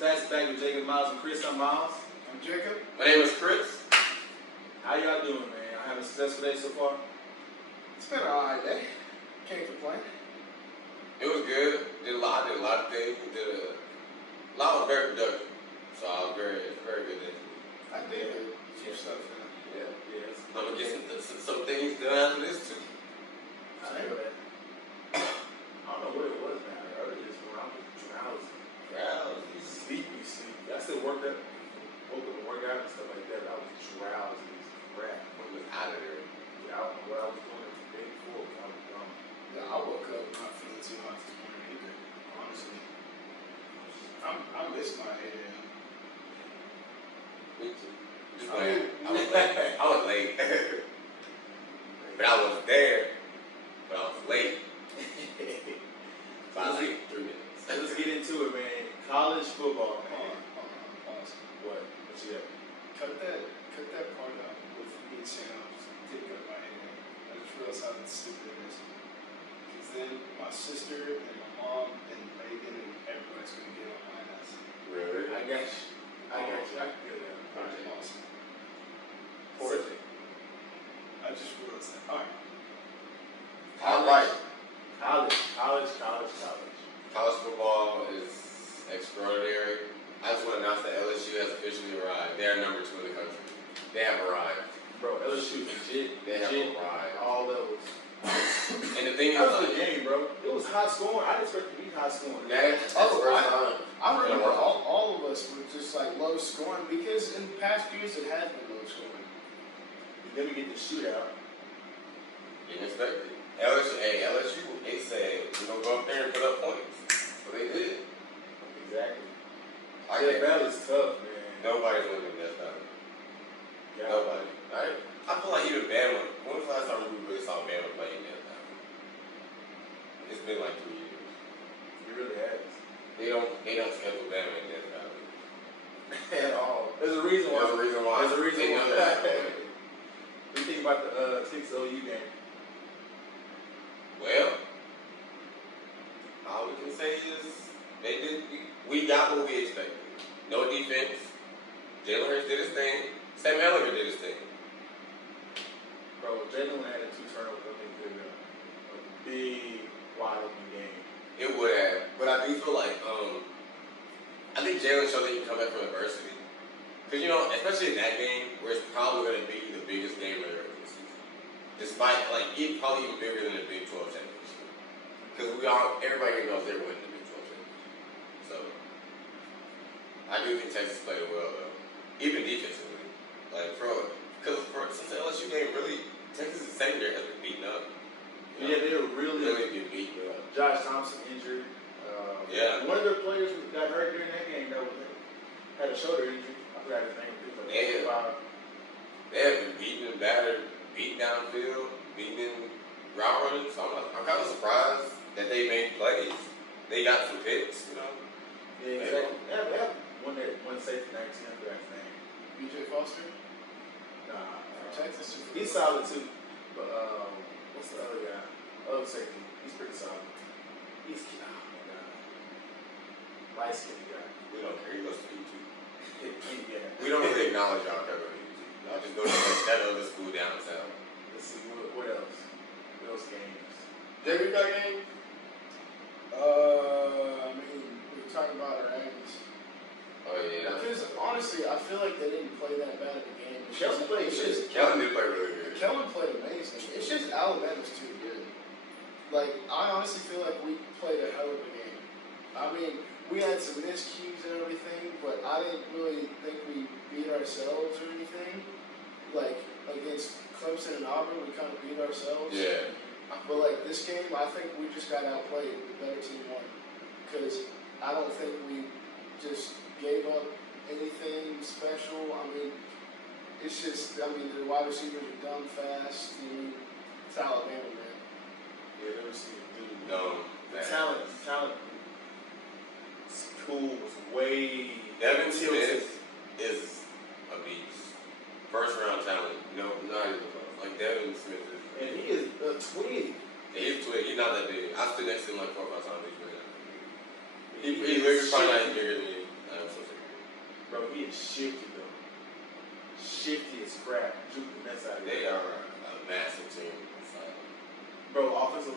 Pass it back with Jacob Miles and Chris. I'm Miles. I'm Jacob. My name is Chris. How y'all doing, man? Y'all having a successful day so far? It's been an alright day. Can't complain. It was good. I did a lot of things. A lot was very productive. So I was very good day. I did some stuff. Yeah. I'm gonna get some things done after this too. I know that. I don't know what it was, man. Earlier this morning, I was drowsy. Sleepy. I still woke up and worked out and stuff like that. I was drowsy as crap. I was out of there. Yeah, I don't know what I was doing the day before. I was dumb. Yeah, I woke up not feeling too hot this morning either. Honestly, I missed my AM. Me too. I was late. But I was there. But I was late. By like 3 minutes. Let's get into it, man. College football, man. Pause. What you got? Cut that part out with me saying I was digging up my AM. I just realized how stupid it is. Because then my sister and my mom and Megan and everybody's gonna get on my ass. Really? I got you. I can do that. Alright, awesome. Forty. I just realized that. Alright. College football is extraordinary. I just want to announce that LSU has officially arrived. They are number 2 in the country. They have arrived. Bro, LSU legit. They have arrived. All levels. And the thing is, that was the game, bro. It was high scoring. I didn't expect it to be high scoring. I remember all of us were just like low scoring because in the past years it has been low scoring. Then we get the shootout. Didn't expect it. LSU, they said we're gonna go up there and put up points. So they did. Exactly. Death Valley's tough, man. Nobody's winning Death Valley. Yeah. Nobody. I feel like even Bama. When was the last time we really saw Bama play in Death Valley? It's been like 2 years. It really has. They don't schedule Bama in Death Valley at all. There's a reason why. There's a reason why. What do you think about the 6 OU game? Well, all we can say is we got what we expected. No defense. Jalen Hurts did his thing. Sam Ellinger did his thing. Bro, Jalen had 2 turnovers. I think could have a big, wide open game. It would have, but I do feel like I think Jalen showed that he can come back from adversity. Because especially in that game, where it's probably going to be the biggest game of the regular season. Despite, probably even bigger than the Big 12 championship. Because everybody knows they're winning the Big 12 championship. So, I do think Texas played well, though. Even defensively. Since the LSU game, really, Texas' secondary has been beaten up. Yeah, they were really been beaten up. Josh Thompson injured. Yeah. One of their players got hurt during that game, though. Had a shoulder injury. I forgot his name. They have been beaten and battered, beaten downfield, beaten in route running. So I'm kind of surprised that they made plays. They got some picks, Yeah, exactly. They have one safety 19, I forgot his name. BJ Foster? Nah. Texas. He's solid too. But what's the other guy? Other safety. He's pretty solid. He's oh my god. Light skinned guy. We don't care. He goes to UT. Yeah. We don't really acknowledge y'all covering UT. Y'all just go to that other school down south. Let's see what else. What else games? Jacob got games? We're talking about our Aggies. Oh yeah. Because honestly, I feel like they didn't play that bad at the game. Kellen did play really good. Kellen played amazing. It's just Alabama's too good. I honestly feel like we played a hell of a game. I mean, we had some miscues and everything, but I didn't really think we beat ourselves or anything. Against Clemson and Auburn, we kind of beat ourselves. Yeah. But this game, I think we just got outplayed. The better team won. Because I don't think we just gave up anything special. I mean, it's just, the wide receivers are done fast. It's Alabama, man. Yeah, they received dude. No. Talent. School was way. Devin Smith is a beast. First round talent. No, not even close. Devin Smith is. And he is a twig. He's a twig. He's not that big. I stood next to him 4 or 5 times. He's really not that big. He's probably not even bigger than you. Bro, he is shifty though. Shifty as crap. Juke the mess out of They it. are a massive team. It's like, Bro, offensive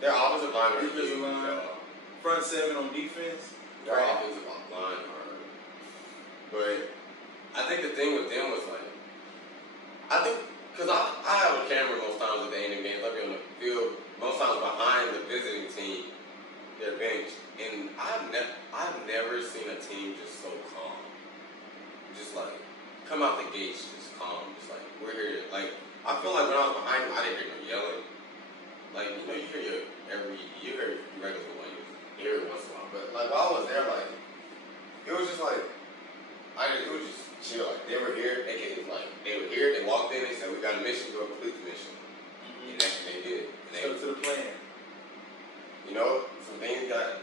their offensive line are defensive huge, line, y'all. front seven on defense. Their offensive line are. But I think the thing with them was like, I think, because I have a camera most times at the end of games. I'll be on the field most times behind the visiting team, their bench. And I've never seen a team just so calm. Just like, come out the gates just calm. Just like, we're here. Like, I feel like when I was behind them, I didn't hear no yelling. Like, you know, you hear your regular one, you hear it once in a while. But like, while I was there, like, it was just like, it was just chill. Like, they were here, they were here, they walked in, they said, we got a mission, go complete the mission. And that's what they did. And they, Stuck to the plan. you know, some things got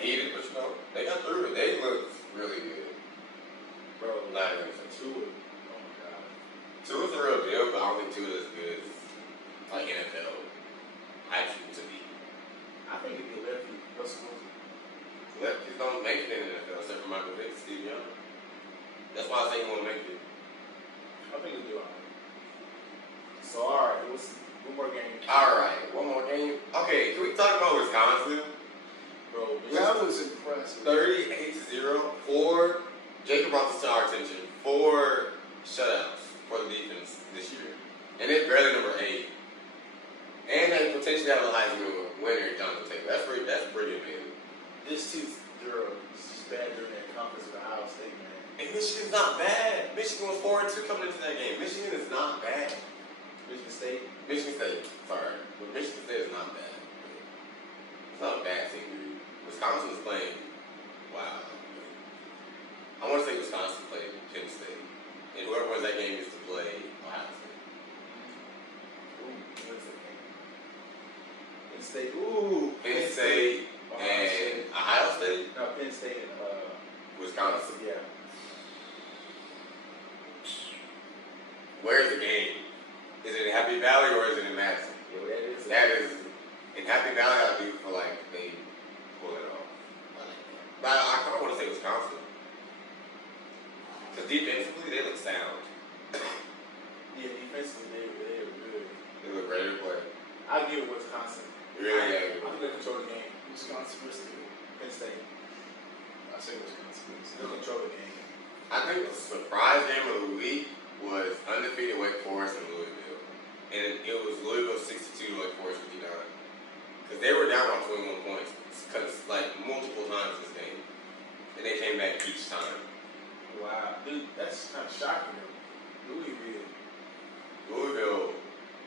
heated, but you know, they got through it. They looked really good. Bro, Not even so. Tua. Oh my god. Tua's a real deal, but I don't think Tua's as good as like NFL IQ to me. I think it'd be a lefty. Russell Wilson. Lefties don't make it in the NFL except for Michael Vick, Steve Young. That's why I say he won't make it. I think it'll do alright. So alright, one more game. Alright, one more game. Okay, can we talk about Wisconsin? Bro, That was impressive. 38-0. 4, Jacob brought this to our attention. 4 shutouts for the defense this year. And it's barely number 8. And they potentially have a Heisman winner, Jonathan Taylor. That's pretty amazing. this team's just bad during that conference with Ohio State, man. And Michigan's not bad. Michigan was 4-2 coming into that game. Michigan is not bad. Michigan State. Michigan State, sorry. But Michigan State is not bad. It's not a bad team, dude. Wisconsin's playing, wow. I want to say Wisconsin played Penn State. And whoever wins that game is to play Ohio State. Ooh, what is that game? Penn State. Ooh. Penn State Ohio and State. Ohio State? No, Penn State and Wisconsin. yeah. Where's the game? Is it in Happy Valley or is it in Madison? Yeah, well, that is. That is, in Happy Valley, I do feel like they pull it off. But I kind of want to say Wisconsin. Because defensively, they look sound. Yeah, defensively they are good. They look ready to play. I'll give it Wisconsin. Really, I yeah. think they control the game. Wisconsin versus Penn State. I say Wisconsin. They'll control the game. I think the surprise game of the week was undefeated Wake Forest and Louisville. And it was Louisville 62 to Wake Forest 59. Because they were down by 21 points. Like multiple times this game. And they came back each time. Wow, dude, that's kind of shocking. Louisville. Louisville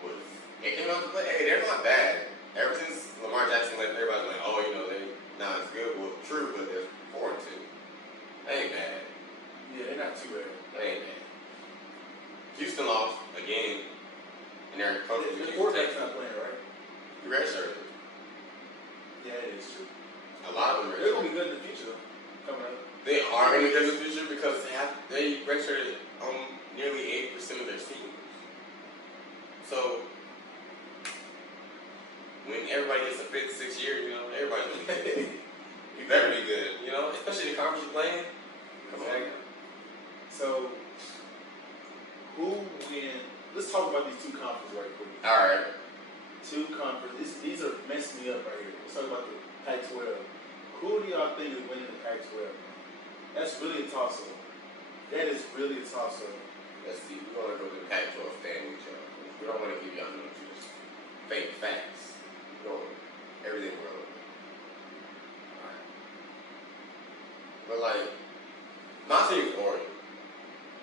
was, they came out to play. Hey, they're not bad. Ever since Lamar Jackson left, everybody's like, oh, you know, they're not as good. Well, true, but they're 4-2. They ain't bad. Yeah, they're not too bad. They ain't bad. Houston lost again. And their coach was The accused of quarterback's taking not playing, right? redshirt. Yeah, it is true. A lot of them They're redshirted. gonna be good in the future, though. Coming up. They are going to be good in the future because they redshirted nearly 80% of their seniors. So, when everybody gets a 5th, 6th year, you know, everybody's going to be good. You better be good, you know, especially the conference you're playing. Come on. So, who win? Let's talk about these two conferences right quick. All right. Two conferences. These are messing me up right here. Let's talk about the Pac-12. Who do y'all think is winning the Pac-12? That's really a toss-up. That is really a toss-up. Let's see. We're going to go to the Pac-12 stand with y'all. We don't want to give y'all no just fake facts. We want everything relevant. Alright. But like, my team is Oregon.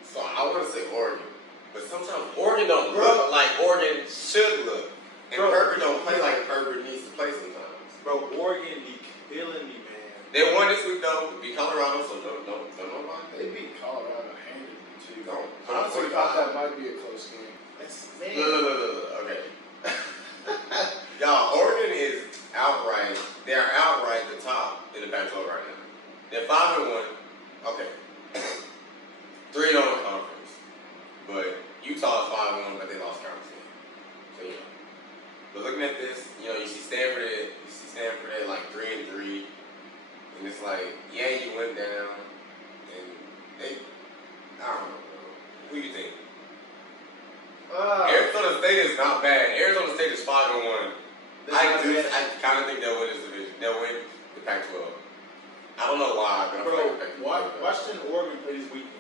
So I want to say Oregon. But sometimes Oregon don't look like Oregon should look. And Herbert don't play like Herbert needs to play sometimes. Bro, Oregon be killing me, man. They won this week though. Beat Colorado, so don't mind. They beat Colorado handedly too. Don't. Honestly, thought that might be a close game. That's, Look. Okay. Y'all, Oregon is outright. They're outright the top in the Pac-12 right now. They're 5-1. Okay. 3-0 in conference. But Utah is 5-1, but they lost conference game. So yeah. But looking at this, you know, you see Stanford at like 3-3. And it's like, yeah, you went down, Who you think? Arizona State is not bad. Arizona State is 5-1. I kind of think they'll win this division. They'll win the Pac-12. I don't know why, but Washington and Oregon play this weekend.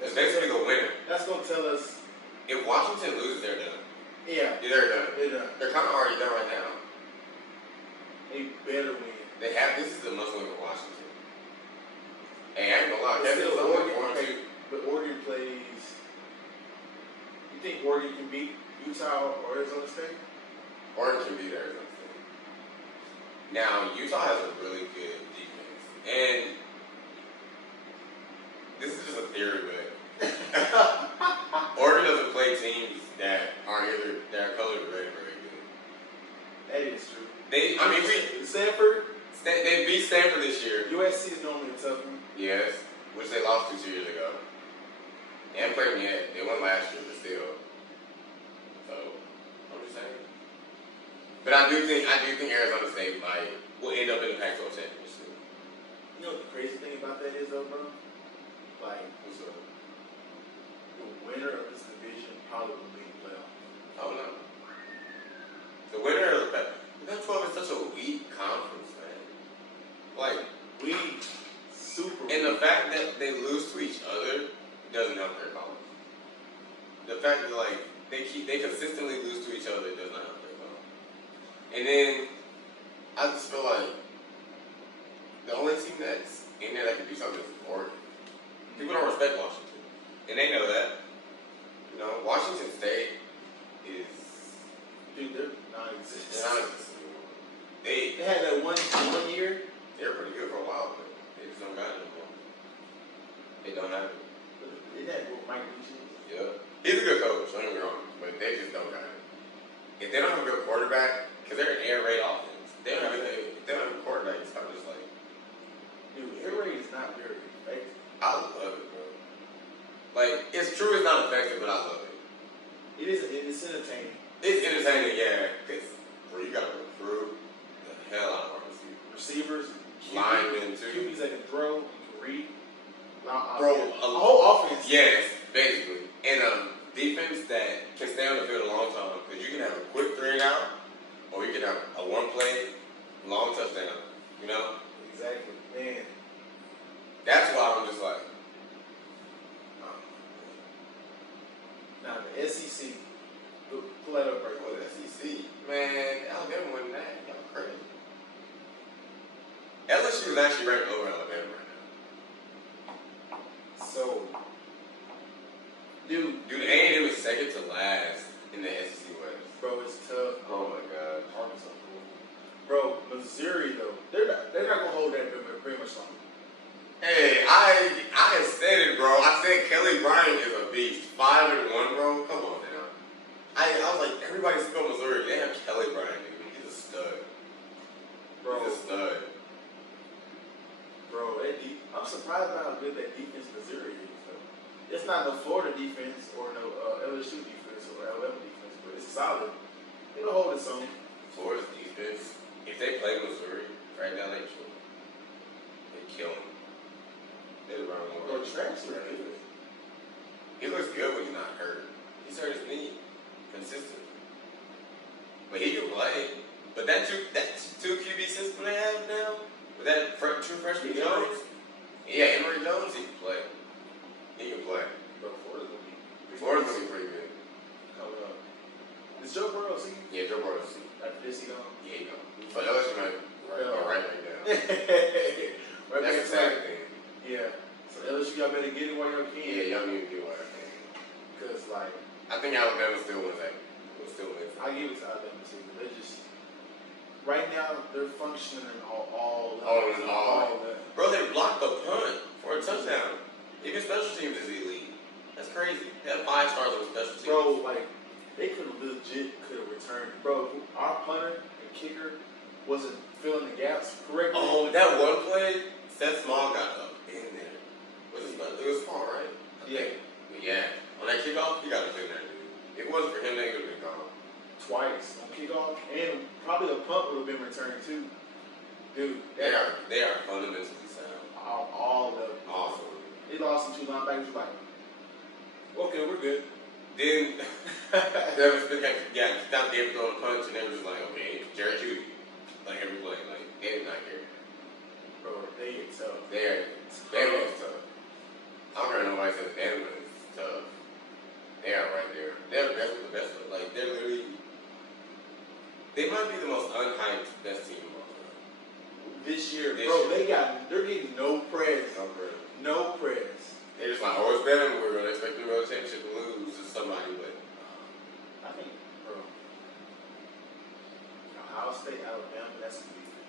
It's basically the winner. That's gonna tell us if Washington loses, they're done. Yeah, they're done. They're done. They're kind of already done right now. They better win. They have. This is a must-win for Washington. Hey, I ain't gonna lie. Still, Oregon, but Oregon plays. You think Oregon can beat Utah or Arizona State? Oregon can beat Arizona State. Now, Utah has a really good defense. And this is just a theory, but Oregon doesn't play teams that are colored red very good. That is true. Stanford? They beat Stanford this year. USC is normally a tough one. Yes, which they lost 2 years ago. They haven't played them yet. They won last year, but still. So, I'm just saying. But I do think Arizona State will end up in the Pac-12 championship. You know what the crazy thing about that is, though, bro? Like, What's up? The winner of this division probably will be in the playoffs. Oh no. The winner of the Pac-12 is such a weak conference, man. Like, weak, super. And the fact that they lose to each other doesn't help their college. The fact that they consistently lose to each other does not help their college. And then I just feel like the only team that's in there that can do something is Oregon. People don't respect Washington, and they know that. You know, Washington State is. Dude, they're non-existent. They're non-existent anymore. They had that one year. They were pretty good for a while, but they just don't got it anymore. They don't have it. Isn't that what Mike Leach is? Yeah. He's a good coach, don't get me wrong, but they just don't got it. If they don't have a good quarterback, because they're an air raid offense, if they don't have a quarterback, it's kind of just like. Dude, air raid is not very effective. I love it, bro. Like, it's true it's not effective, but I love it. It's entertaining. It's entertaining, yeah, because you got to recruit the hell out of our receivers, linemen, too. QBs that can throw, can read. Bro, a whole offense. Yes, basically. And defense that can stay on the field a long time, because you can have a quick 3-and-out, or you can have a one-play, long touchdown, you know? Exactly. Man. That's why I'm just like, Now, the SEC, pull that up right quick. The SEC, man, Alabama wasn't that. Y'all crazy. LSU is actually ranked over Alabama right now. So, dude, A&M is second to last in the SEC West. Bro, it's tough. Oh my God. Arkansas, cool. Bro, Missouri though, they're not gonna hold that very much longer. Hey, I said it, bro. I said Kelly Bryant is a beast. 5-1, bro. Come on now. I was like, everybody's from Missouri. They have Kelly Bryant, dude. He's a stud. Bro. He's a stud. Bro, I'm surprised by how good that defense Missouri is, though. It's not no Florida defense or no LSU defense or Alabama defense, but it's solid. It'll hold its own. Florida's defense, if they play Missouri, right now they kill them. They kill them. They run more. Bro, Travis looks good. He looks good when he's not hurt. He's hurt his knee consistently. But he can play. But that two QB system they have now, with that true freshman Jones, yeah, Emory Jones, he can play. He can play. Bro, Florida's gonna be pretty good. Coming up. Is Joe Burrow see? Yeah, Joe Burrow see. After this, he gone? Yeah, he gone. So LSU might right back down. Right That's back the second thing. Yeah. So LSU, y'all better get it while y'all can. Yeah, y'all need to do what I can. Because, like, I think Alabama still wins that. I give it to Alabama too. They just right now they're functioning all Bro, they blocked the punt for a touchdown. Even special teams is elite. That's crazy. They have 5 stars on special teams. Bro, like they could have returned. Bro, our punter and kicker wasn't filling the gaps correctly. Oh, that one play, Seth Small got up in there. It was small, right? Yeah. Yeah. On that kickoff, he got up in there, dude. If it wasn't for him, they would have been gone. Twice on kickoff, and probably the punt would have been returned too. Dude, they are fundamentally sound. all of them. Awesome. They lost some 2 linebackers, like Okay, we're good. Then Devin Smith got stopped there throwing a punch, and they were just like, okay, Jerry Judy. Like every play. Like, they did not care. Bro, they get tough. They're tough. I don't hear nobody say Devin is tough. They are right there. They're the best of the best. Like, they're literally, they might be the most unhyped best team of all time. This year, they're getting no press. No press. They're just like, oh, it's Devin. We're going to expect them to go to the championship and lose to somebody, but I think, bro, Ohio State, Alabama, that's going to be good.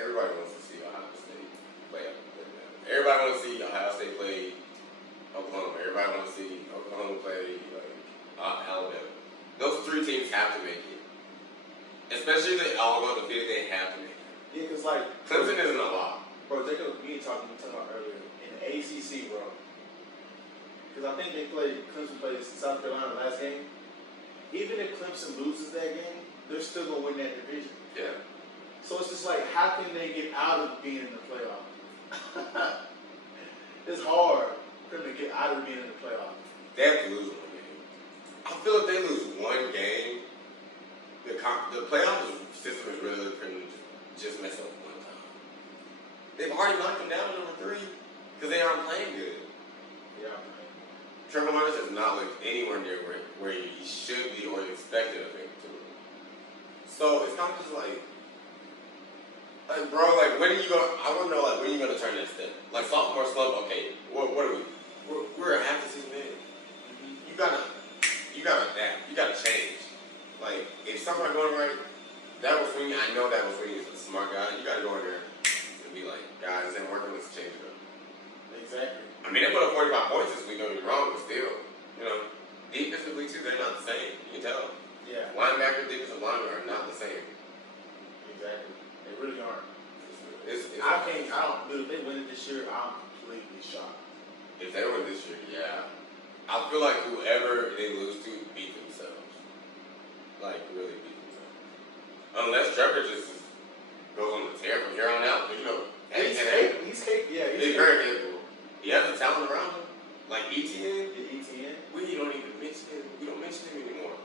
everybody wants to see Ohio State play Alabama. Everybody wants to see Ohio State play Oklahoma. Everybody wants to see Oklahoma play Alabama. Those three teams have to make it. Especially if they all go to the field, they have to make it. Yeah, because, like, Clemson isn't a lot. Bro, we were talking about earlier in the ACC, bro. Because I think Clemson played South Carolina last game. Even if Clemson loses that game, they're still going to win that division. Yeah. So it's just like, how can they get out of being in the playoff? It's hard for them to get out of being in the playoff. They have to lose one game. I feel if they lose one game, the playoff system is really going to just mess up one time. They've already knocked them down to number 3 because they aren't playing good. Yeah. Trevor Lawrence has not looked anywhere near where he should be or expected of him to. So it's kind of just like bro, like when are you going? I want to know, like, when are you going to turn that step? Like sophomore slump. Okay, what are we? We're half the season in. You gotta adapt. You gotta change. Like if something not going right, that was when I know that was when he's a smart guy. You gotta go in there and be like, guys, this ain't working. Let's change it up. Exactly. I mean, they put up 45 points this week. Don't get me wrong, but still, defensively too, they're not the same. You can tell. Yeah. Linebacker, defensive linemen are not the same. Exactly. They really aren't. It's If they win it this year, I'm completely shocked. If they win this year, yeah. I feel like whoever they lose to beat themselves. Like, really beat themselves. Unless Trevor just goes on the tear from here on out. He's very capable. He has the talent around him. Like ETN. ETN. We don't even mention him. We don't mention him anymore.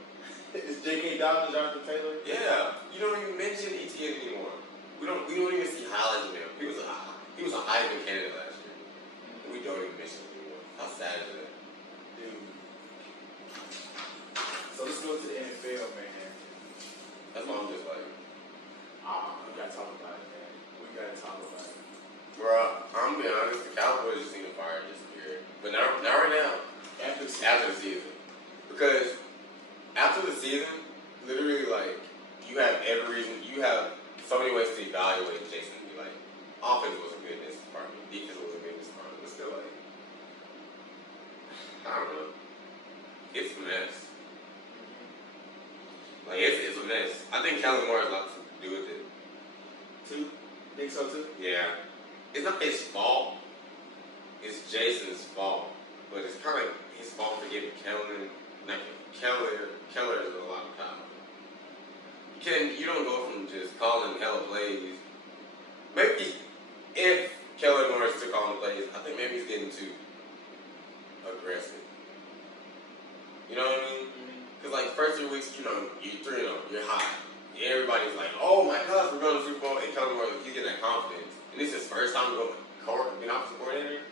Is J.K. Dobbins, Jonathan Taylor? Yeah. You don't even mention ETN anymore. We don't even see highlights of him. He was a Heisman candidate last year. And we don't even mention him anymore. How sad is that? Dude. So let's go to the NFL, man. That's why I'm just like, We gotta talk about it, man. We gotta talk about it. bro, I'm gonna be honest, the Cowboys just need to fire this year. But not right now. After the season. Because after the season, literally, like, you have so many ways to evaluate Jason and be like, offense wasn't good in this department, defense wasn't good in this department, but still, like, I don't know. It's a mess. Like, it's a mess. I think Kellen Moore has a lot to do with it. Too? Think so, too? Yeah. It's not his fault. It's Jason's fault. But it's kind of his fault for giving Keller is a lot of power. You don't go from just calling hella plays. Maybe if Keller Norris took all the plays, I think maybe he's getting too aggressive. You know what I mean? Because like first 3 weeks, you're 3-0, you're high. Everybody's like, oh my gosh, we're going to the Super Bowl. And Keller Norris, he's getting that confidence. And this is his first time going being offensive coordinator.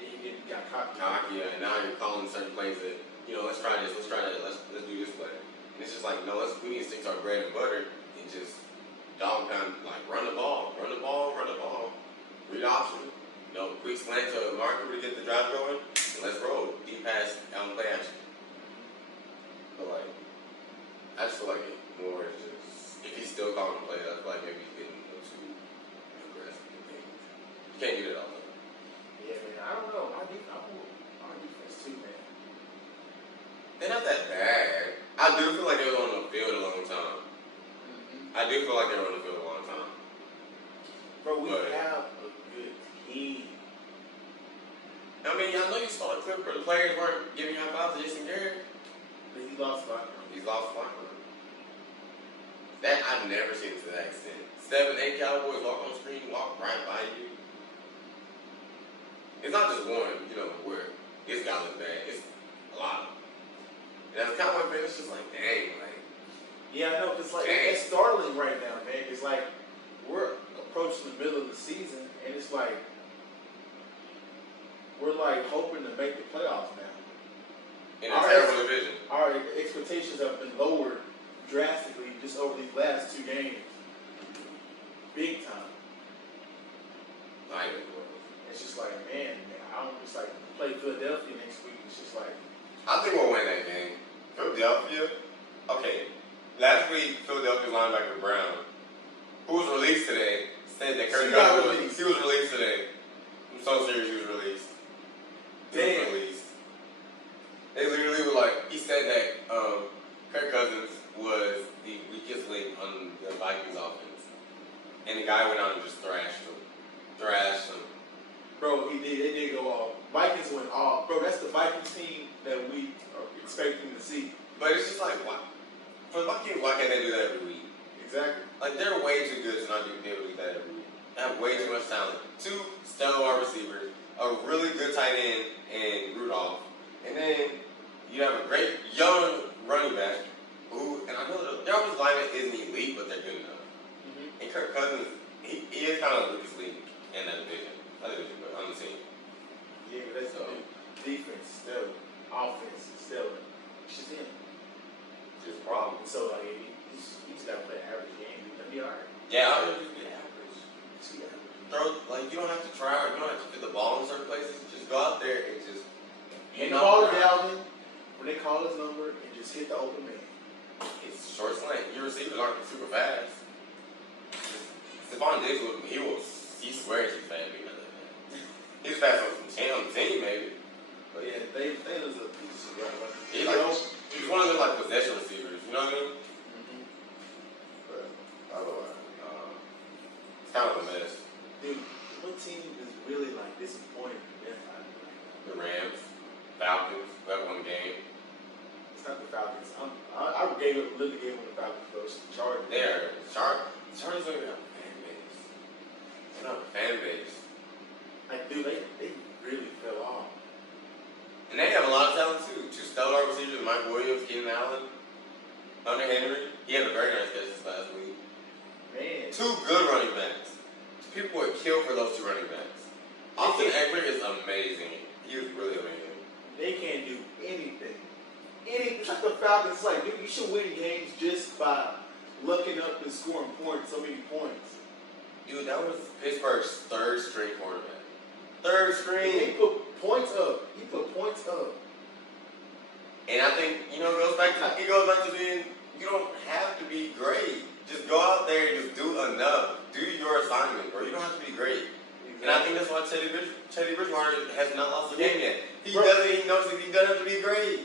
You got cocky, and now you're calling certain plays that, let's try this, let's try that, let's do this play. And it's just like, no, we need to stick to our bread and butter and just dog pound, like run the ball. Read option, quick slant to a marker to get the drive going, and let's roll. Deep pass, down play action. But like, I just feel like more is just, if he's still calling plays, I feel like maybe he's getting a little too aggressive with things. You can't do that all the time. Yeah, man, I don't know. Our defense too, man. They're not that bad. I do feel like they were on the field a long time. I do feel like they were on the field a long time. Bro, we have a good team. I mean, I know you saw the clip where the players weren't giving high fives to Jason Garrett. But he lost locker room. He's lost locker room. That I've never seen to that extent. 7, 8 Cowboys walk on screen, walk right by you. It's not just one, where this guy looks bad. It's a lot. And that's kind of what it's just like, dang, like. Yeah, I know, because like Dang. it's startling right now, man. It's like we're approaching the middle of the season, and it's like we're like hoping to make the playoffs now. In a terrible division. Our expectations have been lowered drastically just over these last 2 games. Big time. Not even close. It's just like, man, I don't just like play Philadelphia next week. It's just like, I think we'll win that game. Philadelphia, okay. Last week, Philadelphia linebacker Brown, who was released today, said that Kirk Cousins he was released today. I'm so serious, he was released. He was released. They literally were like, he said that Kirk Cousins was the weakest link on the Vikings offense. And the guy went out and just thrashed him. bro, he did. It did go off. Vikings went off. Bro, that's the Vikings team that we are expecting to see. But it's just like, why? For the Vikings, why can't they do that every week? Exactly. Like, they're way too good to not be able to do that every week. They have way too much talent. 2 stellar wide receivers, a really good tight end in Rudolph, and then you have a great young running back who, and I know their offensive lineman isn't elite, but they're good enough. Mm-hmm. And Kirk Cousins, he is kind of Lucas Lee in that division. But on the team. Yeah, but that's so. Defense, stellar. Offense, stellar. It's just him. It's just a problem. So, like, he's got to play an average game. He'll be all right. Yeah, I'll just be average. Like, you don't have to try hard. You don't have to fit the ball in certain places. Just go out there and just. And call it Dalvin when they call his number and just hit the open man. It's short slant. Your receivers aren't super fast. Stephon Diggs, he swears he's fast. He's fast on the team, maybe. But yeah, they lose a piece of right. He's one of them like possession receivers. You know what I mean? Mm-hmm. But otherwise, it's kind of a mess. Dude, what team is really like disappointing? The Rams, Falcons, who have won the game. It's not the Falcons. I literally gave them the Falcons first. The Chargers. Chargers don't even have a fan base. They don't have a fan base. Like, dude, they really fell off. And they have a lot of talent too. 2 stellar receivers, Mike Williams, Keenan Allen, Hunter Henry. He had a very nice catch this last week. Man. 2 good running backs. People would kill for those 2 running backs. Austin Eckler is amazing. He was really amazing. They can't do anything. It's like the Falcons. It's like, dude, you should win games just by looking up and scoring points, so many points. Dude, that was Pittsburgh's 3rd string quarterback. 3rd string. He put points up. And I think, it goes back to being, you don't have to be great. Just go out there and just do enough. Do your assignment, bro. You don't have to be great. Exactly. And I think that's why Teddy Bridgewater has not lost a game yet. He knows that he doesn't have to be great.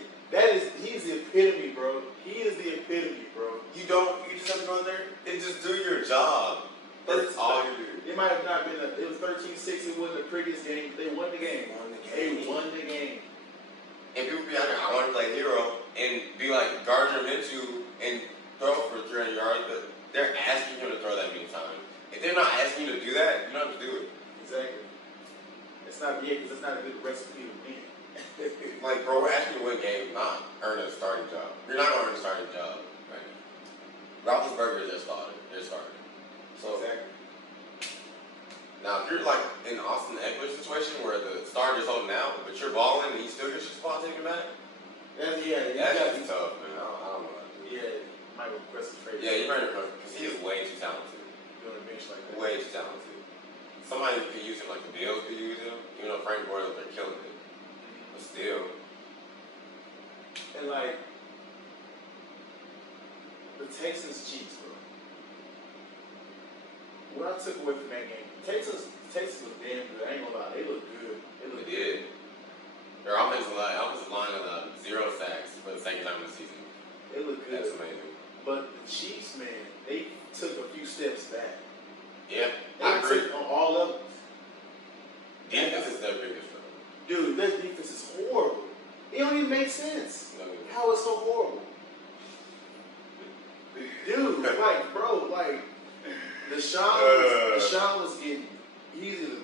He's the epitome, bro. He is the epitome, bro. You just have to go in there and just do your job. That's all you do. It might have not been it was 13-6, it wasn't the prettiest game, but they won the game. They won the game. And people be out there, I want to play hero, and be like Gardner Minshew and throw for 300 yards, but they're asking him to throw that many times. If they're not asking you to do that, you don't have to do it. Exactly. It's not because it's not a good recipe to win. Like, bro, we're asking you to win games, not earn a starting job. You're not going to earn a starting job right now. Roethlisberger is their starter. So, exactly. Now, if you're like in the Austin Eckler situation where the starter's holding out, but you're balling and you still get your spot taken back, that's just tough, man. I don't know how to do it. Yeah, might request a trade. Yeah, you might request because he is way too talented. Doing a bench like that. Way too talented. Somebody could use him like the Bills could use him. Even though Frank Gore, they're killing him. But still. And like, the Texans Chiefs, bro. What I took away from that game, Texas was damn good. I ain't gonna lie, they look good. They did. Their offensive line allowed 0 sacks for the second time in the season. They look good. That's amazing. But the Chiefs, man, they took a few steps back. Yeah, I agree. On all levels. Defense is their biggest struggle. Dude, their defense is horrible. It don't even make sense. No. How it's so horrible. Dude, Deshaun was getting, he's either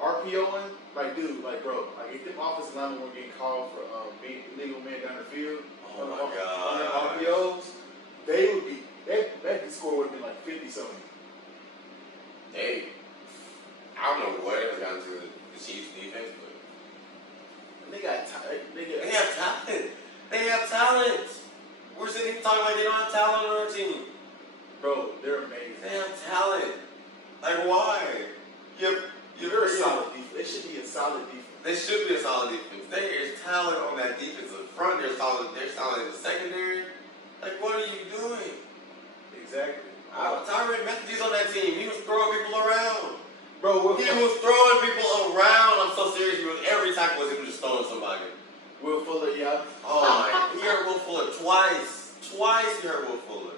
RPOing like, dude, like, bro, like, if them offensive linemen were getting called for being illegal man down the field Oh my on God. their RPOs, they would be, that score would have been like 50 something. Hey, I don't know what it got into the Chiefs defense, but They got they have talent. They have talent. We're sitting here talking like they don't have talent on our team. bro, they're amazing. They have talent. Like why? They're a solid defense. They should be a solid defense. They should be a solid defense. There is talent on that defensive front. They're solid in the secondary. Like, what are you doing? Exactly. Tyrann Matthew's on that team. He was throwing people around. Bro, He was throwing people around. I'm so serious. Every tackle was him just throwing somebody. Will Fuller, yeah. Oh my! He hurt Will Fuller twice. Twice he hurt Will Fuller.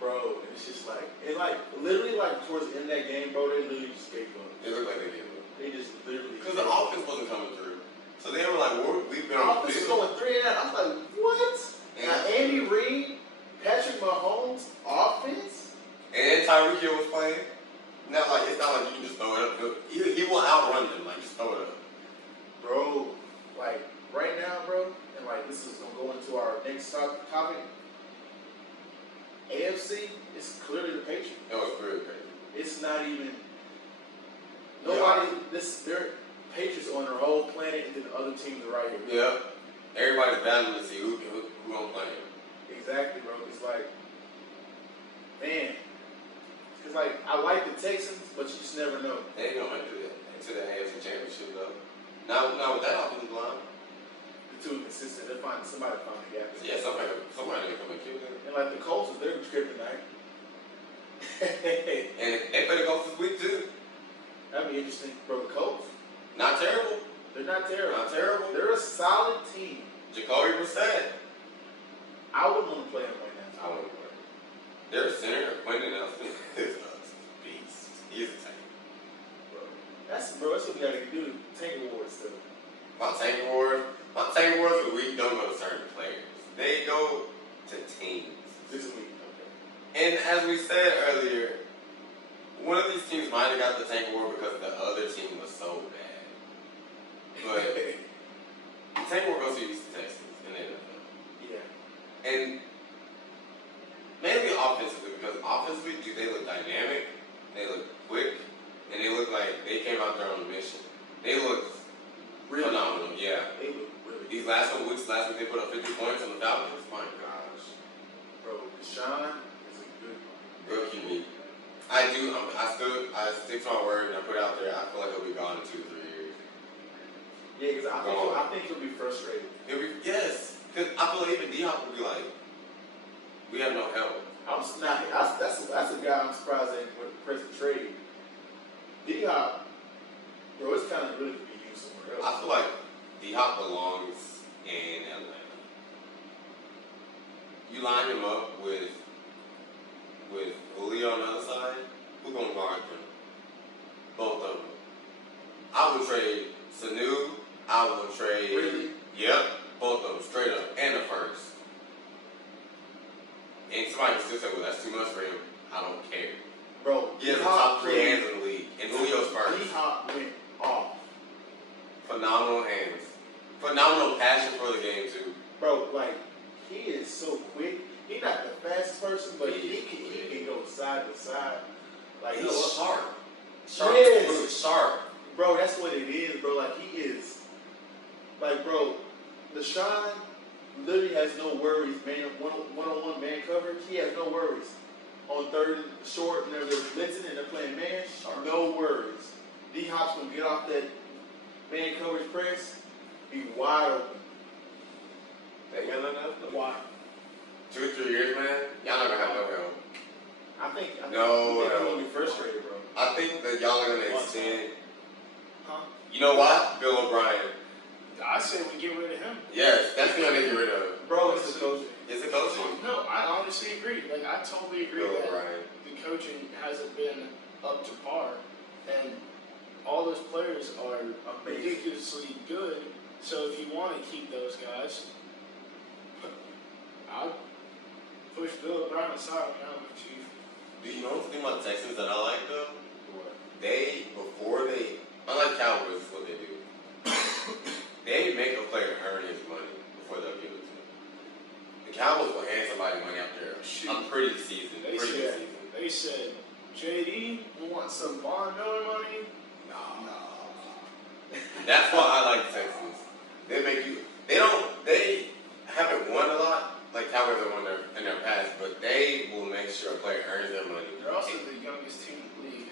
Bro, it's just like, and like, literally, like, towards the end of that game, bro, they literally just gave up. It looked like they did. They just literally. Because the offense wasn't coming through. So they were like, we've been The on the offense is field. going 3 and out. I was like, what? Now, Andy Reid, Patrick Mahomes, offense? And Tyreek Hill was playing. Now, like, it's not like you can just throw it up. He will outrun them. Like, just throw it up. Bro, like, right now, bro, and like, this is going to go into our next topic. AFC is clearly the Patriots. That was very crazy. It's not even. Nobody. They're Patriots on their whole planet, and then the other teams are right here. Yeah. Everybody's battling to see who gonna play. Exactly, bro. It's like, man. It's like I like the Texans, but you just never know. They ain't gonna make it into the AFC Championship though. Not with that offensive line. The two are consistent. They're finding somebody to find the gap. Yeah, somebody gonna come and kill them. And like the Colts, they're kryptonite. And they play the Colts this week too. That'd be interesting, bro. The Colts, Not terrible. they're not terrible. Not terrible. They're a solid team. Jacoby Brissett. I wouldn't want to play him right now. I wouldn't play. Their center, Quentin Nelson, is a beast. He's a tank. That's what we gotta do. Tank awards stuff. My tank awards for the week don't go to certain players. They go to teams. This week, okay. And as we said earlier, one of these teams might have got the tank award because the other team was so bad. But the tank award goes to Houston Texans in the NFL. Yeah. And mainly offensively, because offensively, they look dynamic, they look quick, and they look like they came out there on a mission. They look Really? phenomenal, yeah. They look really. These last couple weeks, last week they put up 50 points on the Falcons. My gosh. Bro, Deshaun is a good. Real QB. I stick to my word and I put it out there. I feel like he'll be gone in 2 to 3 years. Yeah, because I think he'll be frustrated. Yes. Because I feel like even D-Hop will be like, we have no help. That's a guy I'm surprised they went to press the trade. D-Hop, bro, it's kind of really could be used somewhere else. I feel like D-Hop belongs in Atlanta. You line him up with Julio on the other side, who's going to guard them? Both of them. I would trade Sanu. I would trade. Really? Yep, both of them, straight up, and the first. And somebody can still say, well, that's too much for him. I don't care. Bro, He has the top 3 hands in the league, and Julio's first. D-Hop went off. Phenomenal hands. Phenomenal passion for the game, too. Bro, like, he is so quick. He's not the fastest person, but he can go side to side. Like, He's you know what? sharp. Sharp. Yes. Sharp. Bro, that's what it is, bro. Like, he is. Like, bro, Deshaun literally has no worries, man. One-on-one man coverage, he has no worries. On third and short, and they're blitzing and they're playing man, no worries. D-Hop's going to get off that man coverage press, be wide open. They got enough? Why? 2 or 3 years, man. Y'all not gonna have no help. I think No, they're no. going to be frustrated, bro. I think that y'all are gonna extend. Huh? You know why? Bill O'Brien. I say we get rid of him. Yes, that's who I need to get rid of. Bro, it's the coaching. It's a coaching. No, I honestly agree. Like, I totally agree Bill that O'Brien. the coaching hasn't been up to par, and all those players are ridiculously good. So if you want to keep those guys, I'll push Bill O'Brien aside now, my chief. Do you know the thing about the Texans that I like though? What? Before they unlike Cowboys, is what they do. They make a player earn his money before they'll give it to him. The Cowboys will hand somebody money after a pretty good season. They said, JD, we want some Von Miller money. Nah. That's why I like the Texans. They make you. They haven't won a lot like Cowboys have won in their past, but they will make sure a player earns their money. They're also the youngest team in the league.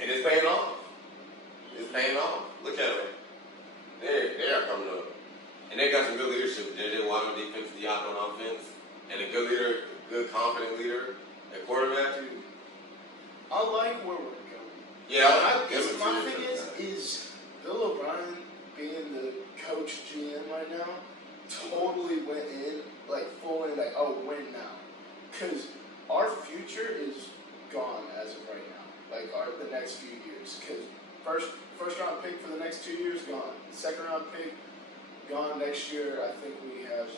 And it's paying off. It's paying off. Look at them. They are coming up. And they got some good leadership. J.J. Watt on defense, Diop on offense, and a good leader, good confident leader at quarterback. I like where we're going. Yeah, my thing is Bill O'Brien being the coach GM right now totally went in full in win now, because our future is gone as of right now. The next few years, because first round pick for the next 2 years gone, second round pick gone next year. I think we have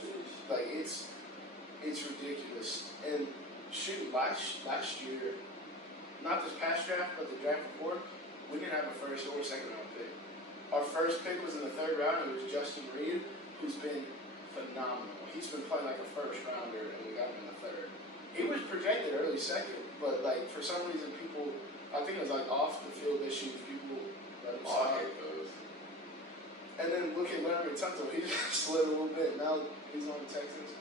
it's ridiculous. And shoot, last year, not this past draft, but the draft before, we didn't have a first or second round pick. Our first pick was in the third round. It was Justin Reed, who's been phenomenal. He's been playing like a first rounder, and we got him in the third. He was projected early second, but for some reason people, I think it was off the field issues, people let him slide. And then look at Larry Tunsil. He just slid a little bit. Now he's on the Texans.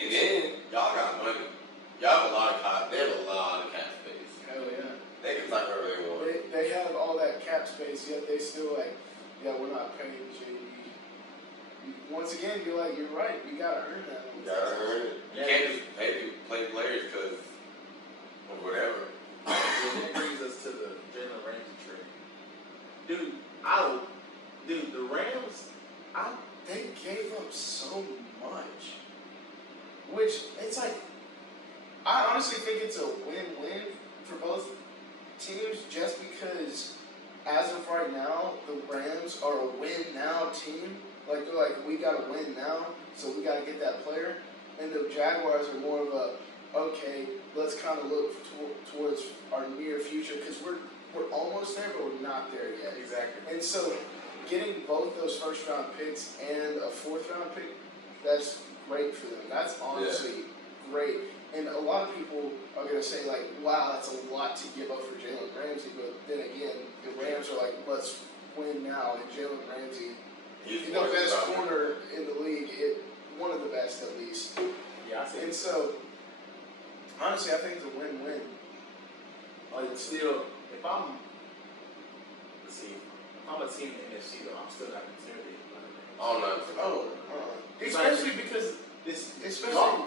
And then y'all got money. Y'all have a lot of cap. They have a lot of cap space. Hell yeah. They can talk whatever they want. They have all that cap space, yet they still we're not paying JD. Once again, you're right. You gotta earn that. You gotta earn it. You can't just play players because of whatever. That brings us to the Jalen Ramsey trade. Dude, the Rams, they gave up so much. Which, it's I honestly think it's a win-win for both teams, just because as of right now, the Rams are a win-now team. They're we gotta win now, so we gotta get that player. And the Jaguars are more of a, okay, let's kind of look towards our near future, because we're almost there, but we're not there yet. Exactly. And so, getting both those first-round picks and a fourth-round pick, that's great for them. That's honestly great. And a lot of people are going to say, wow, that's a lot to give up for Jalen Ramsey. But then again, the Rams are let's win now. And Jalen Ramsey, he's the best corner in the league, one of the best at least. Yeah, I see. And so, honestly, I think it's a win-win. Still, if I'm a team in the NFC, though, I'm still not intimidated by the Rams. Oh, no. Especially because especially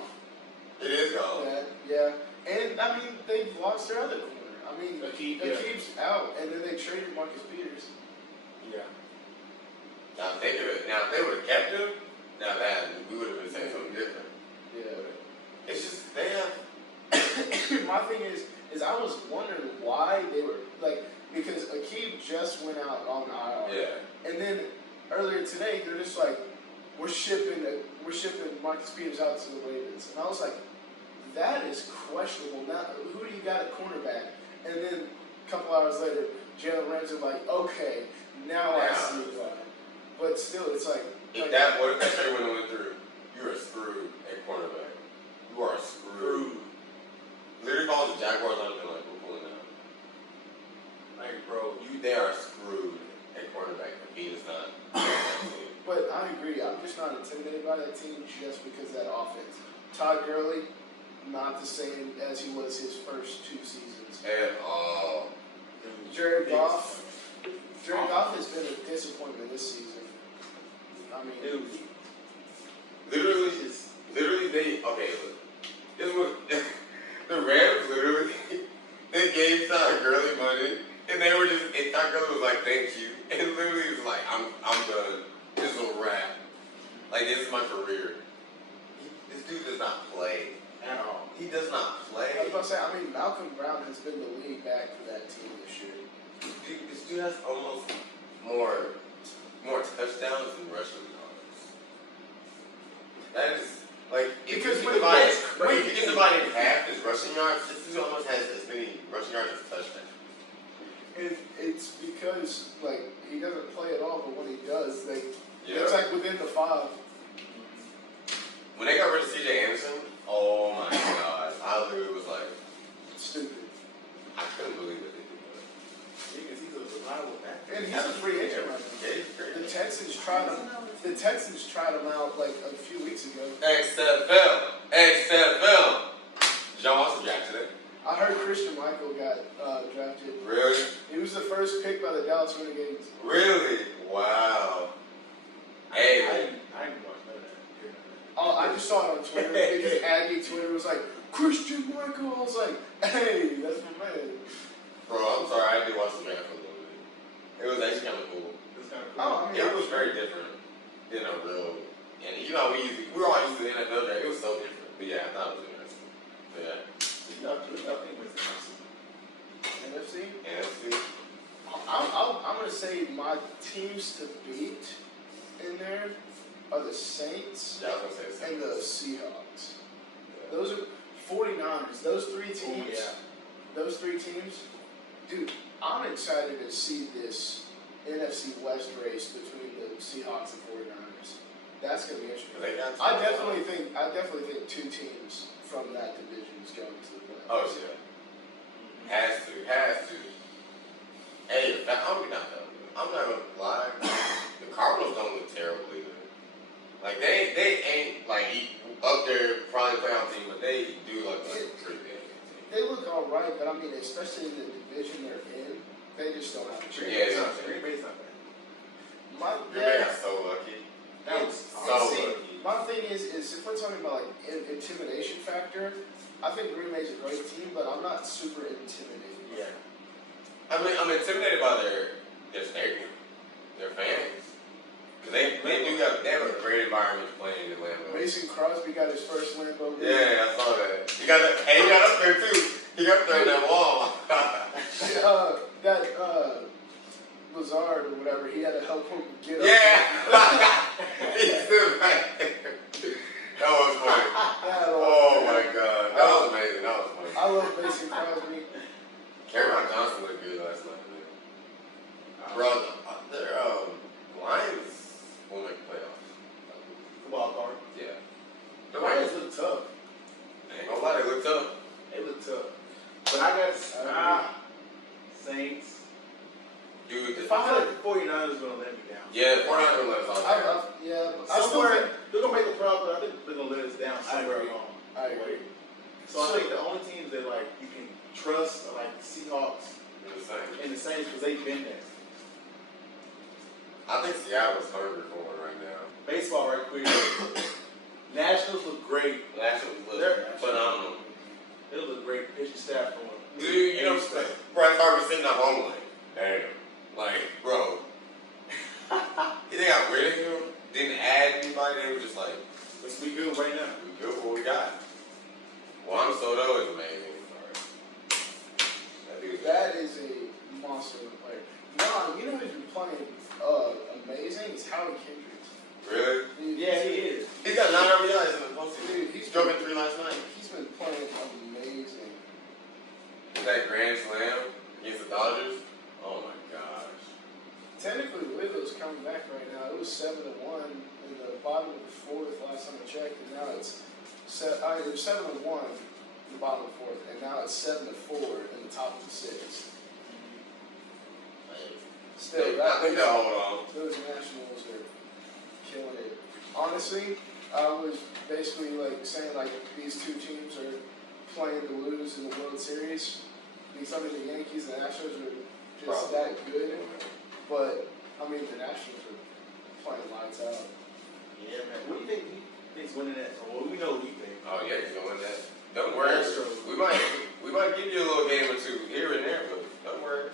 it is gone. Yeah. And they've lost their other corner. Akeem's out, and then they traded Marcus Peters. Yeah. Now think of it. Now if they would have kept him, we would have been saying something different. Yeah. It's just they have. My thing is I was wondering why they were because Akeem just went out on IR. Yeah. And then earlier today they're just we're shipping Marcus Peters out to the Ravens. And I was that is questionable. Now, who do you got at cornerback? And then a couple hours later, Jalen Ramsey okay, now I see why. But still, it's what if that trade went through? You are screwed at cornerback. You are screwed. Literally calls the Jaguars on and we're pulling out. Bro, they are screwed at cornerback. He is not. But I agree. I'm just not intimidated by that team just because of that offense. Todd Gurley, not the same as he was his first 2 seasons. At all. Jared Goff has been a disappointment this season. dude. Literally, this was the Rams. Literally, they gave Todd Gurley money, and Todd Gurley was thank you, and literally he was I'm done. This is a wrap. This is my career. This dude does not play at all. He does not play. I was about to say, Malcolm Brown has been the lead back for that team this year. This dude has almost more touchdowns than rushing yards. That is if you can divide in half his rushing yards, this dude almost has as many rushing yards as touchdowns. It's because like he doesn't play at all, but when he does, Yeah. it's like within the 5. When they got rid of CJ Anderson, oh my god, I literally was like, Stupid. I couldn't believe it. Because he's a reliable back. And he's a free agent right now. Yeah, he's great. The Texans tried him out like a few weeks ago. XFL. John Watson drafted it. I heard Christian Michael got drafted. Really? He was the first pick by the Dallas Renegades. Really? Wow. Hey, I man. didn't watch none of that. Oh, I just saw it on Twitter because Aggie Twitter was like, Christian Michael. I was like, hey, that's my man. Bro, I'm sorry, I did watch the draft a little bit. It was actually kind of cool. It's kind of Oh, cool. I mean, It was very different than a real. And you know, we're all used to the NFL draft. It was so different. But yeah, I thought it was interesting. But yeah. Nothing with the NFC? NFC. I'm going to say my teams to beat in there are the Saints Yeah, I was gonna say the and same. the Seahawks. Those are 49ers. Those three teams. Those three teams. Dude, I'm excited to see this NFC West race between the Seahawks and 49ers. That's going to be interesting. They got I definitely think two teams from that division is going to the playoffs. Oh yeah. Has to. Hey, I'm not gonna lie. The Cardinals don't look terrible either. Like they ain't like up there probably playoff team, but they do look like a pretty damn good team. They look all right, but I mean, especially in the division they're in, they just don't have a chance. Yeah, Green Bay's not bad. Green Bay got so lucky. That was So See, lucky. my thing is if we're talking about like intimidation factor, I think Green Bay's a great team, but I'm not super intimidated. Yeah. I mean, I'm intimidated by their stadium, their fans, because they have a great environment playing in Lambeau. Mason Crosby got his first Lambeau. Yeah, I saw that. He got up there too. He got up there in that wall. That Lazard or whatever, he had to help him get up. Yeah. He stood right there. That was funny. Oh my god, that was amazing. That was funny. I love Mason Crosby. Cameron Johnson looked good last night, man. Bro, their Lions will make the playoffs. Wild card. Yeah. The Lions look tough. Ain't gonna lie, they look tough. They look tough. But I got Saints. Dude, I feel like the 49ers are going to let me down. yeah, the 49ers will let us all down. I still Somewhere, think, they're going to make the playoffs, but I think they're going to let us down somewhere agree. along. I agree. So I think the only teams that like you can trust are like the Seahawks They're the same. and the Saints because they've been there. I think Seattle's hungry for one right now. Baseball right quick. Nationals look great. Nationals look They're phenomenal. They look great. Pitching staff going. Dude, you know, Bryce Harper sitting at home like, damn. Like, bro. They got rid of him, didn't add anybody, they were just like, Let's be good right now. we good for what we got. Juan Soto is amazing. that is a monster of a player. No, you know who's been playing amazing? It's Howie Kendrick. Really? Dude, Yeah, he is. He's got 9 RBIs in the postseason. Dude, He's dropping 3 last night. He's been playing amazing. That grand slam against the Dodgers. Oh my gosh. Technically, Louisville's coming back right now. It was 7-1 in the bottom of the fourth last time I checked, and now it's it was 7-1 in the bottom of the fourth, and now it's 7-4 in the top of the sixth. Still, I think they'll hold on. those Nationals are killing it. Honestly, I was basically like saying like these two teams are playing to lose in the World Series. Because I mean the Yankees and Astros are just that good. But I mean the Nationals are playing lights out. Yeah, man. What do you think he thinks winning that? Well, we know he thinks. Oh yeah, he's gonna win that. Don't worry. Astros. We might give you a little game or two here and there, but don't worry.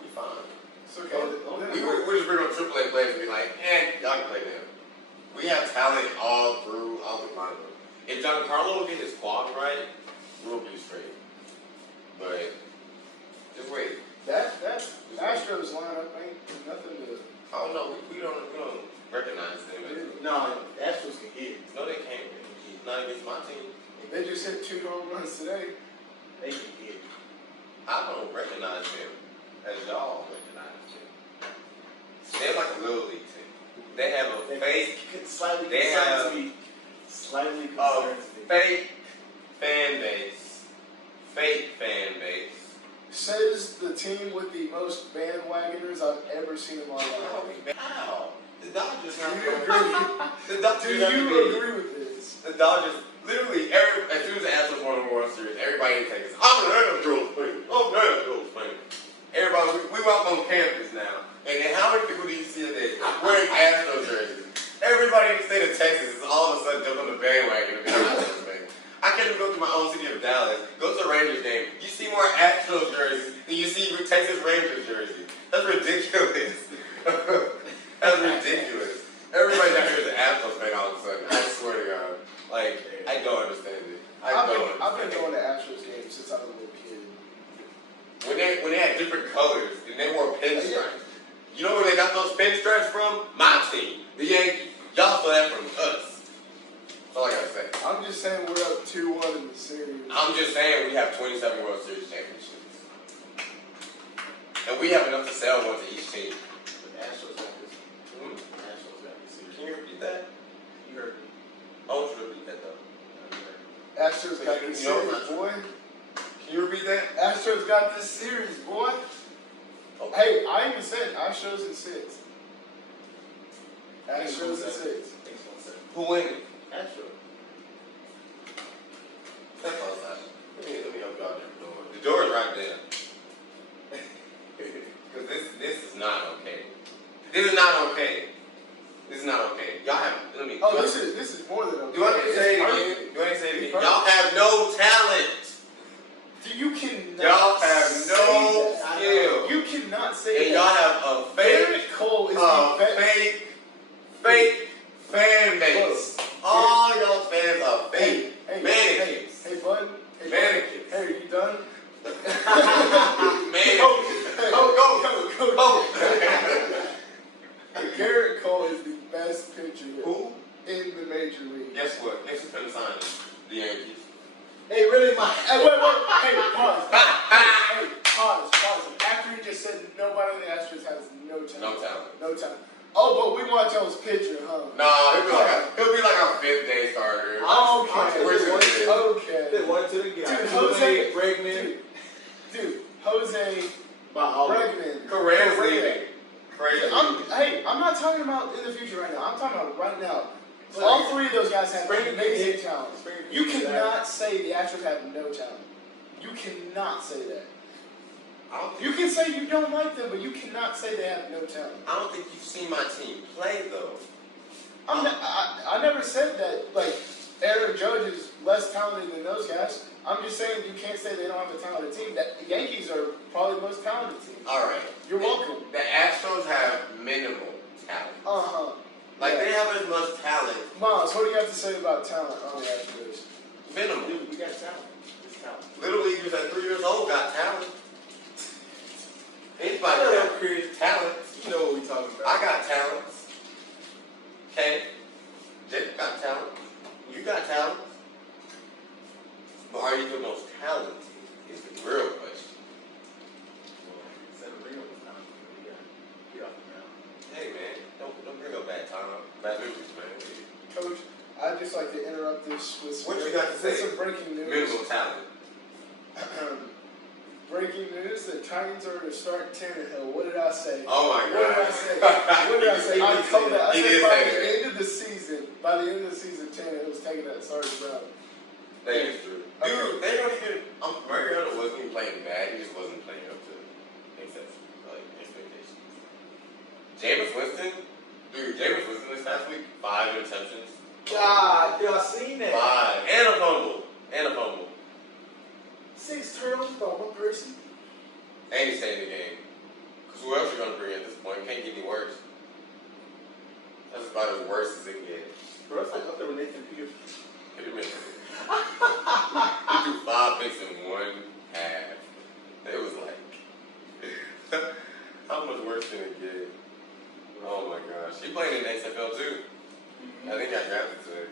We fine. It's okay. We're just bring on AAA players and be like, y'all can play them. We have talent all through minor. If Giancarlo get his quad right, we'll be straight. But just wait. That Astros lineup ain't nothing to. Oh no, we don't recognize them. No, Astros can hit. No, they can't. Not against my team. They just hit 2 home runs today. They can hit. I don't recognize them. as y'all recognize too. They're like a little league team. They have a fake, Slightly they have concerns me. Slightly a concerns me. fake fan base. Fake fan base. Says the team with the most bandwagoners I've ever seen in my life. How? The Dodgers have Do you agree? The Dodgers Do have to you be- agree with this? The Dodgers, literally, as soon as the Astros won the World Series, everybody in Texas, I'm an Astros fan. I'm an Astros fan. Everybody, we walk on campus now, and then how many people do you see a day wearing Astros jerseys? Everybody in the state of Texas is all of a sudden jumping on the bandwagon and being an Astros fan. I can't even go to my own city of Dallas, go to a Rangers game, you see more Astros jerseys than you see Texas Rangers jerseys. That's ridiculous. That's ridiculous. Everybody down here is an Astros fan all of a sudden. I swear to God. Like, I don't understand it. I've been going to Astros games since I was a little kid. When they had different colors and they wore pinstripes. You know where they got those pinstripes from? My team, the Yankees. Y'all stole that from us. That's all I gotta say. I'm just saying we're up 2-1 in the series. I'm just saying we have 27 World Series championships. And we have enough to sell one to each team. The Astros got this. Hmm? The Astros got this series. Can you repeat that? You heard me. I want you to repeat that though. Astros got this You know, series, boy. Can you repeat that? Astros got this series, boy. Okay. Hey, I even said Astros in 6. Astros in 6. Thanks one second. Who wins? Astros. Step outside. Let me help you out there. The door is right there. Because this is not okay. This is not okay. This is not okay. Y'all have, let me. Oh, this is more than okay. Do I need to say it again? Do I need to say it again? Y'all have no talent. You cannot Y'all have say no that. skill. You cannot say And that. y'all have a Garrett fake, Cole is the best. fake fan base. All y'all fans are fake. Hey, Mannequins. Hey, bud. Hey, Mannequins. Hey, are you done? Mannequins. Go. Garrett Cole is the best pitcher Who? in the major league. Guess what? Next is gonna sign the Yankees. Hey, really, my. Hey, wait. Hey, pause. Hey, pause. After he just said nobody in the Astros has no talent. No talent. No talent. Oh, but we want y'all's pitcher, huh? Nah, he'll be like our 5th day starter. Okay. Okay. They won to the game. Dude, Jose Bregman. Dude, Jose By all. Bregman. Correa's leaving. Crazy. I'm not talking about in the future right now. I'm talking about right now. All 3 of those guys have amazing talent. You cannot say the Astros have no talent. You cannot say that. You can say you don't like them, but you cannot say they have no talent. I don't think you've seen my team play though. I never said that, like, Aaron Judge is less talented than those guys. I'm just saying you can't say they don't have a talented team. That the Yankees are probably the most talented team. All right. You're welcome. The Astros have minimal talent. Uh-huh. Like Yeah. they have as much talent. Miles, what do you have to say about talent on the Astros? Minimal. Dude, we got talent. It's talent. Little leaguers at 3 years old got talent. Anybody I know got creative talent. You know what we talking about. I got talents. Okay. Jake got talent. You got talent. But are you the most talented? Is the real question. Severino was not. We got get off the ground. Hey man, don't bring up bad time. Bad memories, man. Coach, I'd just like to interrupt this with some, What you got to say? some breaking news. Minimal talent. Breaking news, the Titans are to start Tannehill. What did I say? Oh my What did I God. say? What did I say? I told that. I He said did by say the that. end of the season, Tannehill's taking that starting job. That is true. Dude, they don't even. Mariota wasn't even playing bad. He just wasn't playing up to expectations. Jameis Winston, dude. Jameis Winston this past week, 5 interceptions. God, y'all seen that? 5 and a fumble. 6 turnovers by one person. And he stayed in the game. Because who else you gonna bring at this point? It can't get any worse. That's about as worse as it can get. Bro, it's like up there with Nathan Peterson. Pretty much. He threw 5 picks in 1 half. It was like, how much worse can it get? Oh my gosh. He played in the XFL too. I think I drafted today.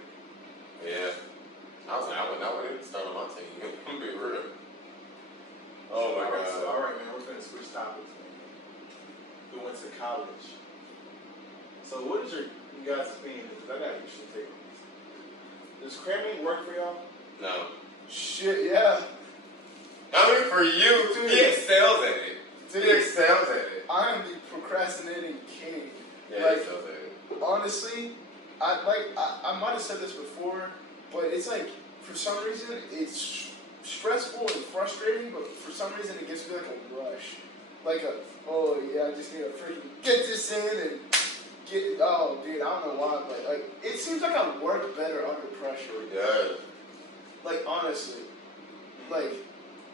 Yeah. I wouldn't start on my team. I'm gonna be real. Oh my All right, god. so, all right, man, we're going to switch topics, man. who went to college. So what is you guys' opinion? Because I got you should take this. Does cramming work for y'all? No. Shit, yeah. I mean, for you, Dude. he excels at it. Dude, He excels at it. I am the procrastinating king. Yeah, Like, he excels at it. honestly, I might have said this before, but it's like, for some reason, it's stressful and frustrating, but for some reason it gives me like a rush. Like oh yeah, I just need to freaking get this in and oh dude, I don't know why, but like, it seems like I work better under pressure. He does. Like, honestly, like,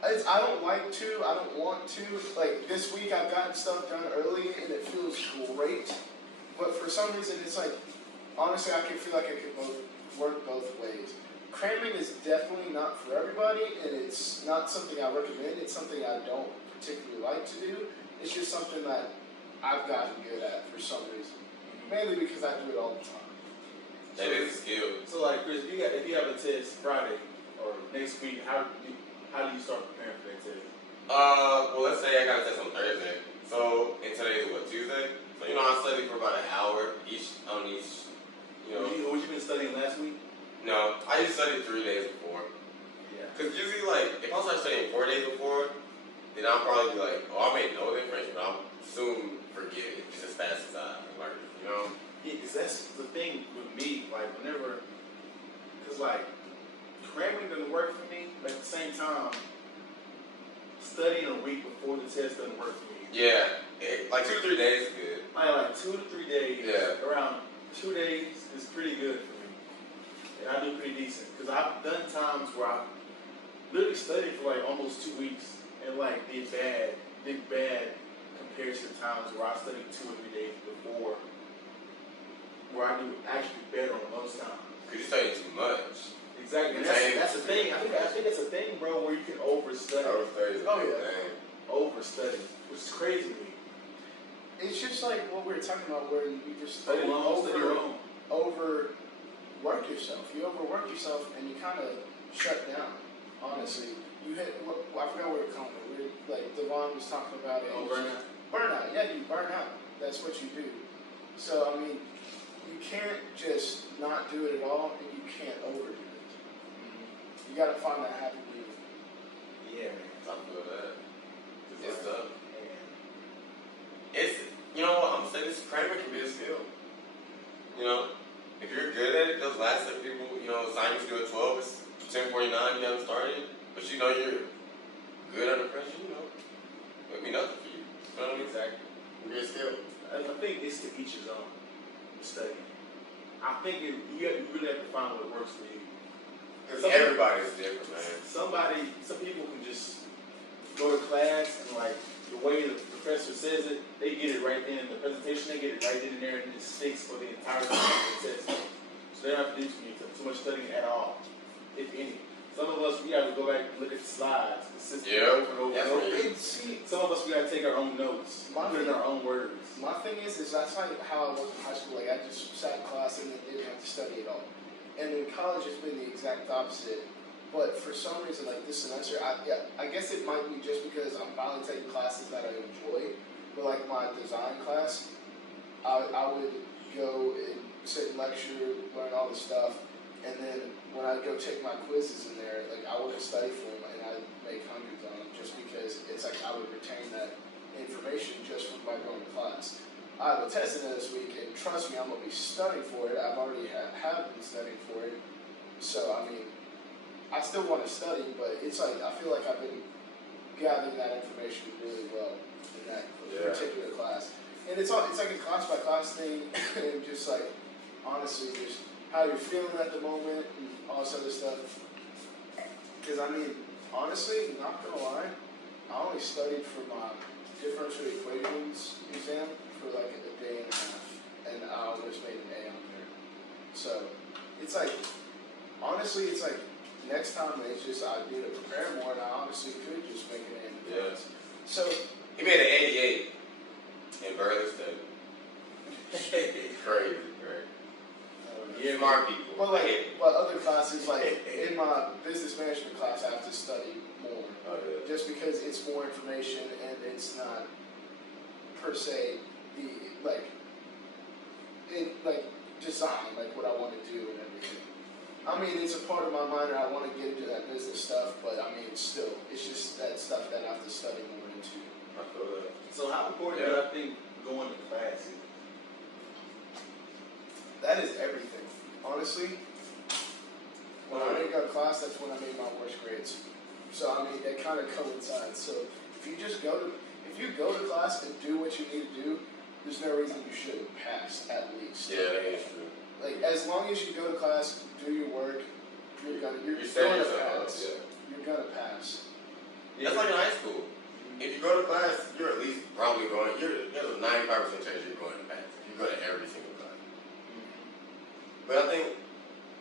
I don't like to, I don't want to. Like, this week I've gotten stuff done early and it feels great, but for some reason it's like, honestly, I can feel like I could work both ways. Cramming is definitely not for everybody, and it's not something I recommend. It's something I don't particularly like to do. It's just something that I've gotten good at for some reason. Mainly because I do it all the time. That is a skill. So like Chris, if you have a test Friday or next week, how do you start preparing for that test? Well, let's say I got a test on Thursday. So, and today is what, Tuesday? So, I study for about an hour each. What you been studying last week? No, I just studied 3 days before. Yeah. Because usually, like, if I start studying 4 days before, then I'll probably be like, oh, I may know the information, but I'll soon forget it just as fast as I learn it, Yeah, because that's the thing with me, like, because, like, cramming doesn't work for me, but at the same time, studying a week before the test doesn't work for me. Yeah, like 2 to 3 days is good. Like 2 to 3 days, Yeah. around 2 days is pretty good for me. And I do pretty decent, because I've done times where I literally studied for, like, almost 2 weeks, and, like, did bad compared to times where I studied 2 or 3 days before, where I do actually better on those times. Because you're studying too much. Exactly, and that's the thing. I think that's a thing, bro, where you can overstudy. Overstudy is a good thing. Overstudy, which is crazy to me. It's just like what we were talking about, where you just Study long, study wrong. overwork yourself. You overwork yourself and you kind of shut down. Honestly, you hit. I forgot what we were calling it. Like Devon was talking about it. Oh, burnout. Burnout. Yeah, you burn out. That's what you do. So I mean, you can't just not do it at all, and you can't overdo it. You gotta find that happy medium. Yeah, man. I feel that. It's tough. Man. It's, what, I'm saying this cramming can be a skill. If you're good at it, those last set people, assignments due at 12, it's 10:49, you haven't started, but you're good under pressure, it'll be nothing for you. Exactly. It'll be a skill. I think it's to each his own. Study. I think you really have to find what works for you. Because everybody's different, man. Some people can just go to class and, like, the way the professor says it, they get it right then in the presentation, they get it right then and there, and it sticks for the entire time of the test. So they don't have to do too much studying at all, if any. Some of us, we have to go back and look at the slides consistently over and over and over. And see, Some of us, we got to take our own notes, put in our own words. my thing is that's like how I was in high school. Like, I just sat in class and then didn't have to study at all. And in college, it's been the exact opposite. But for some reason, like this semester, I guess it might be just because I'm finally taking classes that I enjoy. But like my design class, I would go and sit and lecture, learn all this stuff, and then when I go take my quizzes in there, like I wouldn't study for them, and I'd make hundreds on them just because it's like I would retain that information just from by going to class. I have a test in it this week, and trust me, I'm going to be studying for it. I've already have been studying for it. So, I mean, I still want to study, but it's like, I feel like I've been gathering that information really well in that particular class. And it's like a class-by-class thing, and just like, honestly, just how you're feeling at the moment, and all this other stuff. Because, I mean, honestly, not going to lie, I only studied for my differential equations exam for like a day and a half, and I almost made an A on there. So it's like, honestly, it's like next time it's just I need to prepare more, and I honestly could just make an A in the class. So He made an 88 in Burleson. Crazy, right? Yeah, Smart people. but like, but other classes, like in my business management class, I have to study more, Oh, yeah. just because it's more information and it's not per se like design, like what I want to do and everything. I mean, it's a part of my mind, and I want to get into that business stuff, but I mean, still, it's just that stuff that I have to study more into. I feel that. So how important do I think going to class is? That is everything. Honestly, when I didn't go to class, that's when I made my worst grades. So I mean, that kind of coincides. So if you go to class and do what you need to do, there's no reason you shouldn't pass at least. Yeah, that is true. Like as long as you go to class, do your work, you're gonna pass. Yeah. You're gonna pass. That's like in high school. If you go to class, you're at least probably going. There's a 95% chance you're going to pass. You go to every single class. But I think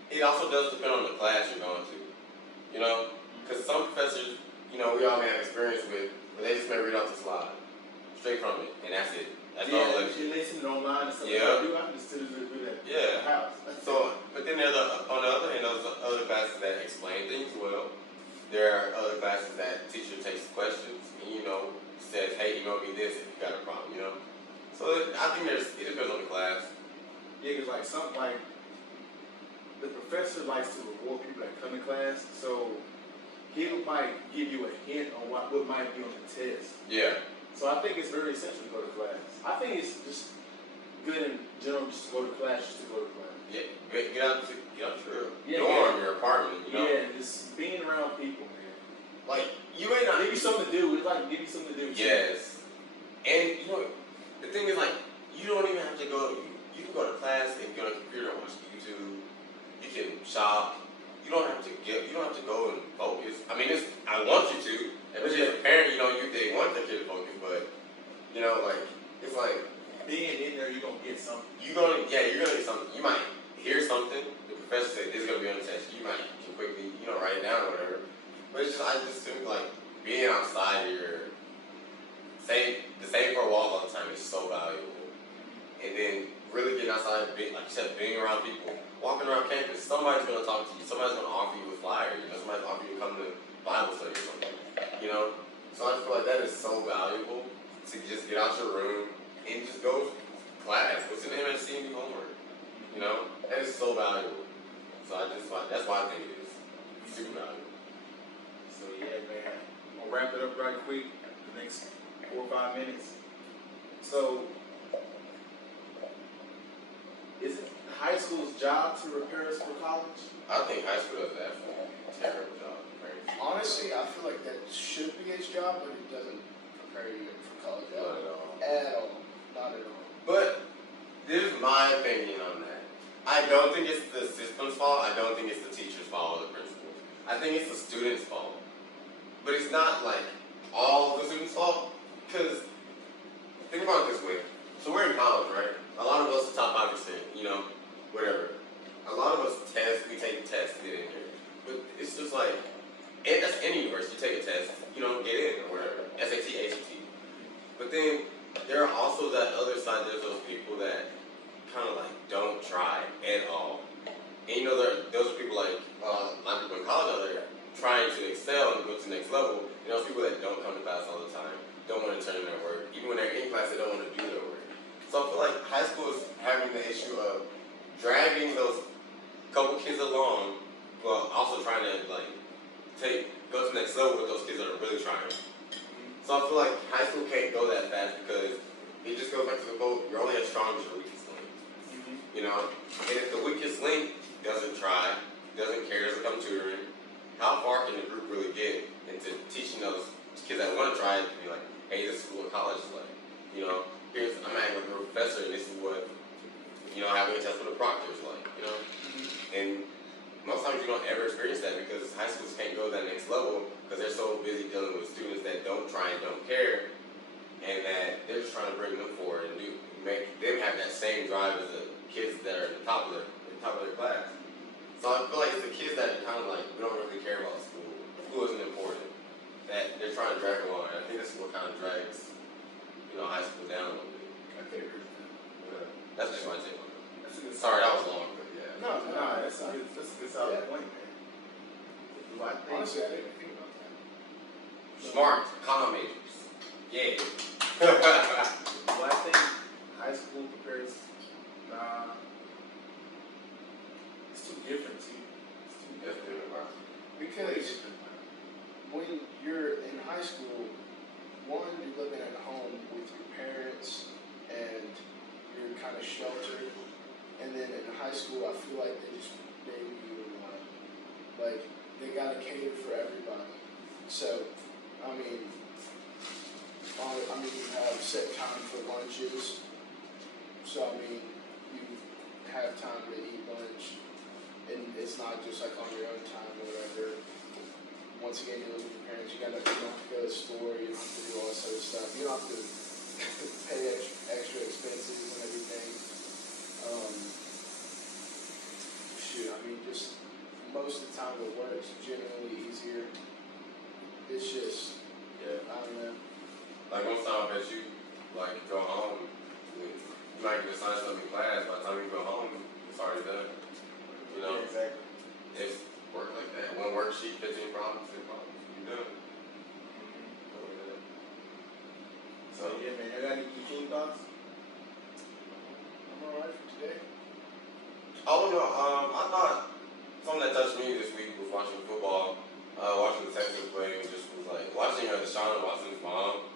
it also does depend on the class you're going to. You know, because some professors, we all may have experience with, but they just may read off the slide, straight from it, and that's it. That's all and they send it online and stuff. Yeah. I can still do that. Yeah. At the house. So, but then there's on the other hand, there's other classes that explain things well. There are other classes that teacher takes questions and says, hey, email me this if you got a problem. So I think it depends on the class. Yeah, because the professor likes to reward people that come to class, so he might give you a hint on what might be on the test. Yeah. So I think it's very essential to go to class. I think it's just good in general just to go to class, Yeah, get out your Yeah, dorm, your apartment, Yeah, just being around people, man. Like, you may not... Give you something to do. It's like give you something to do. Yes. And, the thing is, like, you don't even have to go... You can go to class and get on a computer and watch YouTube. You can shop. You don't have to go and focus. I mean, I want you to. If it's just a parent, they want their kid to focus, but, it's like... Being in there, you're going to get something. You're going to get something. You might hear something. The professor said this is going to be on the test. You might can quickly, write it down or whatever. But it's just, I just think, like, being outside your the same four walls all the time is so valuable. And then really getting outside, like you said, being around people, walking around campus, somebody's going to talk to you. Somebody's going to offer you a flyer. Somebody's going to offer you to come to Bible study or something. So I just feel like that is so valuable to just get out your room and just go to class. What's in the MSC and do homework? That is so valuable. So that's why I think it is super valuable. So yeah, man, I'm gonna wrap it up right quick. The next 4 or 5 minutes. So, is it high school's job to prepare us for college? I think high school does that for a terrible job. Honestly, I feel like that should be its job, but it doesn't prepare you for college Not at all. at all. Not at all. But this is my opinion on that. I don't think it's the system's fault. I don't think it's the teacher's fault or the principal's. I think it's the student's fault. But it's not like all the student's fault. Because think about it this way. So we're in college, right? A lot of us are top 5%, whatever. A lot of us we take tests to get in here. But it's just like, and that's any university. You take a test, get in or whatever. SAT, ACT. But then there are also that other side. There's those people that kind of like don't try at all. And those are people like a lot of people in college out there trying to excel and go to the next level. And those people that don't come to class all the time, don't want to turn in their work. Even when they're in class, they don't want to do their work. So I feel like high school is having the issue of dragging those couple kids along, while also trying to go to the next level with those kids that are really trying. So I feel like high school can't go that fast because it just goes back to the quote, you're only as strong as your weakest link. And if the weakest link doesn't try, doesn't care, doesn't come tutoring, how far can the group really get into teaching those kids that want to try it to be like, hey, this is what college is like. I'm hanging with a professor and this is what, having a test with a proctor is like, And most times you don't ever experience that because high schools can't go to that next level because they're so busy dealing with students that don't try and don't care, and that they're just trying to bring them forward and make them have that same drive as the kids that are at the top of their class. So I feel like it's the kids that are kind of like, we don't really care about school. School isn't important. That they're trying to drag along. And I think this is what kind of drags, high school down a little bit. I can't agree with that. Yeah. That's just my take on it. That's a good. Sorry, that was long, but yeah. No, that's a good solid point, man. Do I think? Honestly, I didn't think about that. Smart, comma majors. Yeah. Do I think high school compared to nah. It's too different too. It's too different. Way Because different. when you're in high school, one, you're living at home with your parents and you're kind of sheltered. And then in high school, I feel like they just baby you a lot. Like, they gotta cater for everybody. So, I mean, you have set time for lunches. So, I mean, you have time to eat lunch. And it's not just like on your own time or whatever. Once again, you live with your parents, you don't have to go to the store, you don't have to do all this other stuff. You don't have to pay extra expenses and everything. Just most of the time it works, generally easier. It's just, Yeah. I don't know. Like most time, I bet you, like, go home, you might get assigned something in class, by the time you go home, it's already done. You know? Yeah, exactly. It's work like that. One worksheet, 15 problems, 10 problems, you're done. So yeah, man, you got any team thoughts? I'm alright for today. Oh no, I thought something that touched me this week was watching football, watching the Texans play, and just was like watching Deshaun Watson's mom,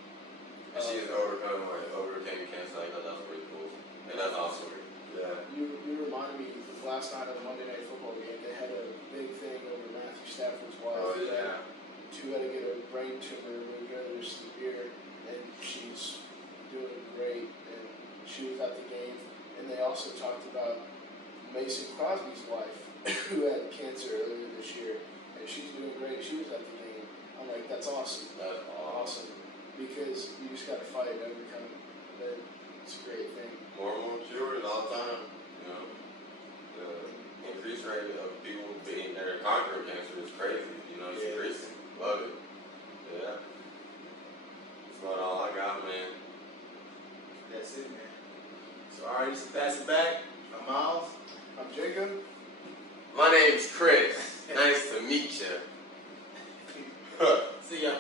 and she has overcame cancer. I thought that was pretty cool, and that's awesome. Yeah. You reminded me of last night of the Monday Night Football game. They had a big thing over Matthew Stafford's wife. Oh yeah. She had to get a brain tumor removed earlier this year, and she's doing great. And she was at the game, and they also talked about Mason Crosby's wife, who had cancer earlier this year, and she's doing great. She was at the game. I'm like, that's awesome. That's Awesome. Because you just got to fight and overcome it. It's a great thing. More and more cures all the time. You know, the increase rate of people being there conquering cancer is crazy. You know, it's increasing. Love it. Yeah. That's about all I got, man. That's it, man. So alright, just pass it back. I'm Miles. I'm Jacob. My name's Chris. Nice to meet you. See y'all.